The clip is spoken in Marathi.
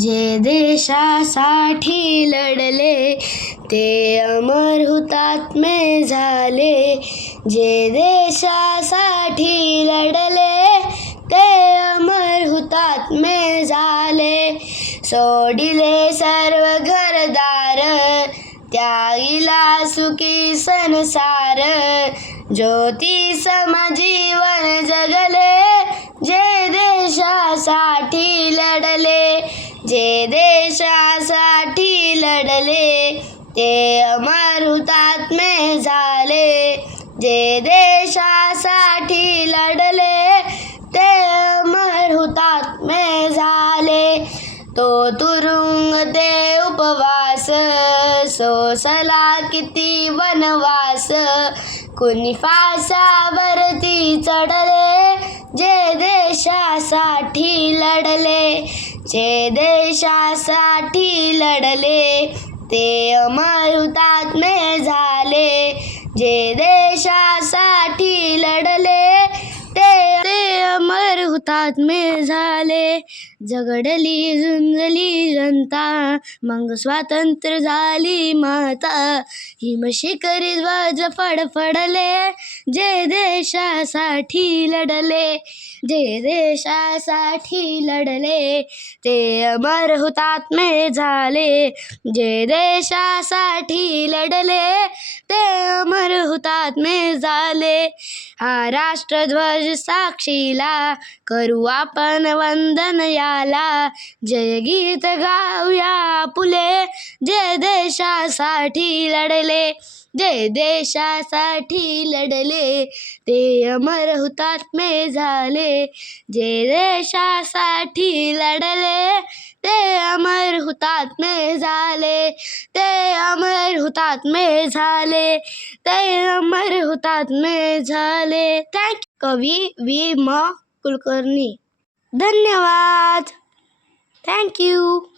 जे देशासाठी लढले ते अमर हुतात्मे झाले. जे देशासाठी लढले ते अमर हुतात्मे झाले. सोडिले सर्व घरदार त्यागिला सुखी संसार. ज्योती समजीवन जगले जे देशासाठी लढले. जे देशासाठी लढले ते अमर हुतात्मे झाले. जे देशासाठी लढले ते अमर हुतात्मे झाले. तो तुरुंग ते उपवास सोसला किती वनवास. कुणी फासावरती चढले जे देशासाठी लढले. जे देशासाठी लढले ते अमर हुतात्मे झाले. जे देशासाठी लढले ते अमर हुतात्मे झाले. झगडली झुंजली जनता मग स्वातंत्र्य झाली माता. हिमशिखरी ध्वज फडफडले जे देशासाठी लढले. जे देशासाठी लढले ते अमर हुतात्मे झाले. जे देशासाठी लढले ते अमर हुतात्मे झाले. हा राष्ट्रध्वज साक्षीला करू आपण वंदन याला. जय गीत गाऊया आपुले जे देशासाठी लढले. जे देशासाठी लढले ते अमर हुतात्मे झाले. जे देशासाठी लढले ते अमर हुतात्मे झाले. ते अमर हुतात्मे झाले. ते अमर हुतात्मे झाले. कवी वी. म. कुलकर्णी. धन्यवाद. थँक्यू.